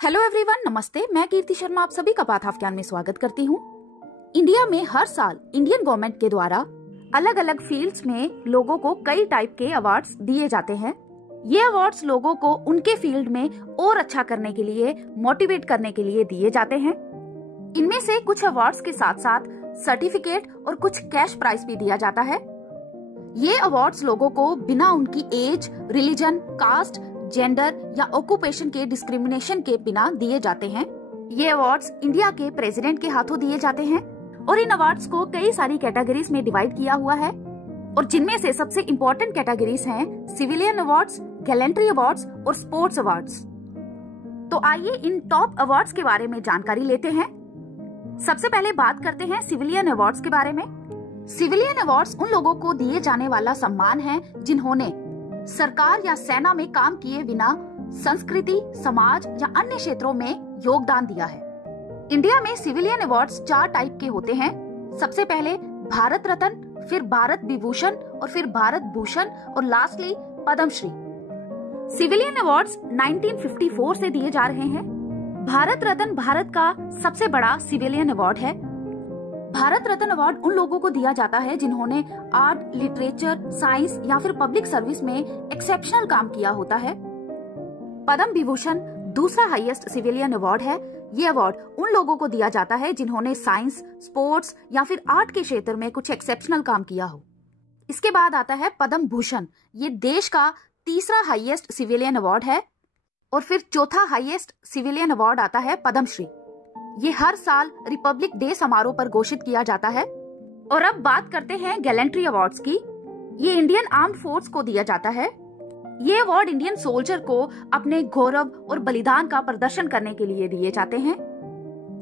Hello everyone, नमस्ते। मैं कीर्ति शर्मा आप सभी का पाथाफ ज्ञान में स्वागत करती हूँ। इंडिया में हर साल इंडियन गवर्नमेंट के द्वारा अलग अलग फील्ड्स में लोगों को कई टाइप के अवार्ड्स दिए जाते हैं। ये अवार्ड्स लोगों को उनके फील्ड में और अच्छा करने के लिए, मोटिवेट करने के लिए दिए जाते हैं। इनमें से कुछ अवार्ड्स के साथ साथ सर्टिफिकेट और कुछ कैश प्राइज भी दिया जाता है। ये अवार्ड्स लोगों को बिना उनकी एज, रिलीजन, कास्ट, जेंडर या ऑक्यूपेशन के डिस्क्रिमिनेशन के बिना दिए जाते हैं। ये अवार्ड्स इंडिया के प्रेसिडेंट के हाथों दिए जाते हैं और इन अवार्ड्स को कई सारी कैटेगरीज में डिवाइड किया हुआ है और जिनमें से सबसे इम्पोर्टेंट कैटेगरीज हैं सिविलियन अवार्ड्स, गैलेंट्री अवार्ड्स और स्पोर्ट्स अवार्ड्स। तो आइए इन टॉप अवार्ड्स के बारे में जानकारी लेते हैं। सबसे पहले बात करते हैं सिविलियन अवार्ड्स के बारे में। सिविलियन अवार्ड्स उन लोगों को दिए जाने वाला सम्मान है जिन्होंने सरकार या सेना में काम किए बिना संस्कृति, समाज या अन्य क्षेत्रों में योगदान दिया है। इंडिया में सिविलियन अवार्ड्स 4 टाइप के होते हैं। सबसे पहले भारत रत्न, फिर भारत विभूषण और फिर भारत भूषण और लास्टली पद्मश्री। सिविलियन अवार्ड्स 1954 से दिए जा रहे हैं। भारत रत्न भारत का सबसे बड़ा सिविलियन अवार्ड है। भारत रत्न अवार्ड उन लोगों को दिया जाता है जिन्होंने आर्ट, लिटरेचर, साइंस या फिर पब्लिक सर्विस में एक्सेप्शनल काम किया होता है। पद्म विभूषण दूसरा हाईएस्ट सिविलियन अवार्ड है। ये अवार्ड उन लोगों को दिया जाता है जिन्होंने साइंस, स्पोर्ट्स या फिर आर्ट के क्षेत्र में कुछ एक्सेप्शनल काम किया हो। इसके बाद आता है पद्म भूषण। ये देश का तीसरा हाईएस्ट सिविलियन अवार्ड है और फिर चौथा हाईएस्ट सिविलियन अवार्ड आता है पद्मश्री। ये हर साल रिपब्लिक डे समारोह पर घोषित किया जाता है। और अब बात करते हैं गैलेंट्री अवार्ड्स की। ये इंडियन आर्म्ड फोर्स को दिया जाता है। ये अवार्ड इंडियन सोल्जर को अपने गौरव और बलिदान का प्रदर्शन करने के लिए दिए जाते हैं।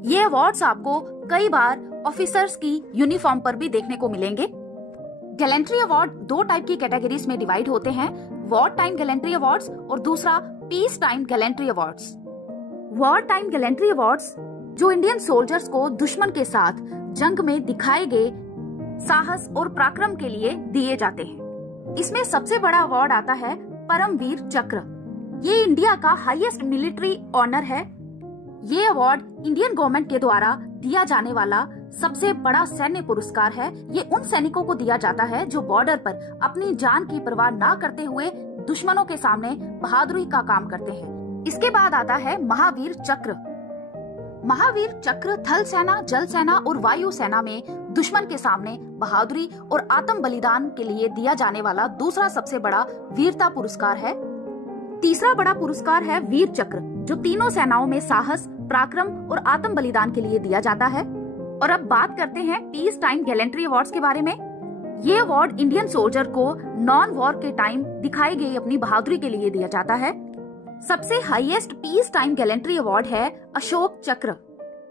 ये अवार्ड्स आपको कई बार ऑफिसर्स की यूनिफॉर्म पर भी देखने को मिलेंगे। गैलेंट्री अवार्ड 2 टाइप की कैटेगरीज में डिवाइड होते हैं, वॉर टाइम गैलेंट्री अवार्ड्स और दूसरा peace time gallantry awards. War time gallantry awards जो इंडियन सोल्जर्स को दुश्मन के साथ जंग में दिखाए गए साहस और पराक्रम के लिए दिए जाते हैं। इसमें सबसे बड़ा अवार्ड आता है परमवीर चक्र। ये इंडिया का हाईएस्ट मिलिट्री ऑनर है। ये अवार्ड इंडियन गवर्नमेंट के द्वारा दिया जाने वाला सबसे बड़ा सैन्य पुरस्कार है। ये उन सैनिकों को दिया जाता है जो बॉर्डर पर अपनी जान की परवाह न करते हुए दुश्मनों के सामने बहादुरी का काम करते हैं। इसके बाद आता है महावीर चक्र। महावीर चक्र थल सेना, जल सेना और वायु सेना में दुश्मन के सामने बहादुरी और आत्म बलिदान के लिए दिया जाने वाला दूसरा सबसे बड़ा वीरता पुरस्कार है। तीसरा बड़ा पुरस्कार है वीर चक्र जो तीनों सेनाओं में साहस, पराक्रम और आत्म बलिदान के लिए दिया जाता है। और अब बात करते हैं पीस टाइम गैलेंट्री अवार्ड्स के बारे में। ये अवार्ड इंडियन सोल्जर को नॉन वॉर के टाइम दिखाई गई अपनी बहादुरी के लिए दिया जाता है। सबसे highest peace time gallantry award है अशोक चक्र।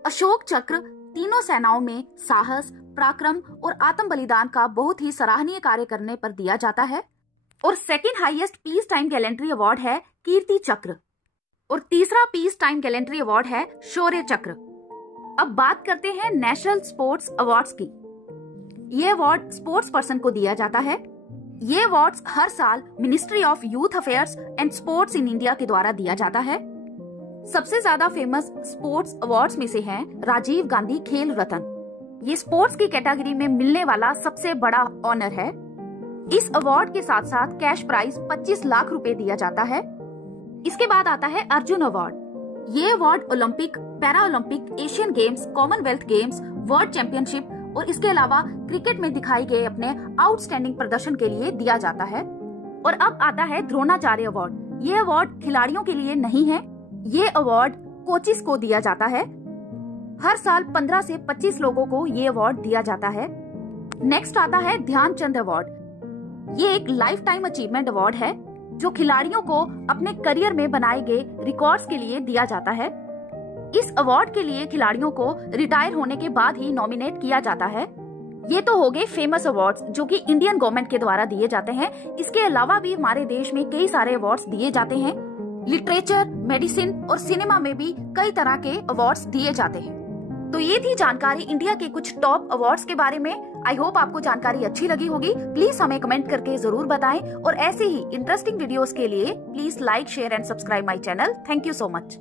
अशोक चक्र तीनों सेनाओं में साहस, पराक्रम और आत्म बलिदान का बहुत ही सराहनीय कार्य करने पर दिया जाता है। और second highest peace time gallantry award है कीर्ति चक्र और तीसरा पीस टाइम गैलेंट्री अवार्ड है शौर्य चक्र। अब बात करते हैं नेशनल स्पोर्ट्स अवार्ड्स की। ये अवार्ड स्पोर्ट्स पर्सन को दिया जाता है। ये अवार्ड्स हर साल ministry of youth affairs and sports in India के द्वारा दिया जाता है। सबसे ज्यादा फेमस स्पोर्ट्स अवार्ड्स में से हैं राजीव गांधी खेल रत्न। ये स्पोर्ट्स की कैटेगरी में मिलने वाला सबसे बड़ा ऑनर है। इस अवार्ड के साथ साथ कैश प्राइज 25 लाख रुपए दिया जाता है। इसके बाद आता है अर्जुन अवार्ड। ये award Olympic, para Olympic, Asian games, Commonwealth games, world championship और इसके अलावा क्रिकेट में दिखाई गए अपने आउटस्टैंडिंग प्रदर्शन के लिए दिया जाता है। और अब आता है द्रोणाचार्य अवार्ड। ये अवार्ड खिलाड़ियों के लिए नहीं है, ये अवार्ड कोचिस को दिया जाता है। हर साल 15 से 25 लोगों को ये अवार्ड दिया जाता है। नेक्स्ट आता है ध्यानचंद अवार्ड। ये एक लाइफ टाइम अचीवमेंट अवार्ड है जो खिलाड़ियों को अपने करियर में बनाए गए रिकॉर्ड्स के लिए दिया जाता है। इस अवार्ड के लिए खिलाड़ियों को रिटायर होने के बाद ही नॉमिनेट किया जाता है। ये तो हो गए फेमस अवार्ड्स जो कि इंडियन गवर्नमेंट के द्वारा दिए जाते हैं। इसके अलावा भी हमारे देश में कई सारे अवार्ड्स दिए जाते हैं। लिटरेचर, मेडिसिन और सिनेमा में भी कई तरह के अवार्ड्स दिए जाते हैं। तो ये थी जानकारी इंडिया के कुछ टॉप अवार्ड्स के बारे में। आई होप आपको जानकारी अच्छी लगी होगी। प्लीज हमें कमेंट करके जरूर बताएं और ऐसे ही इंटरेस्टिंग वीडियोस के लिए please like, share and subscribe my channel. Thank you so much.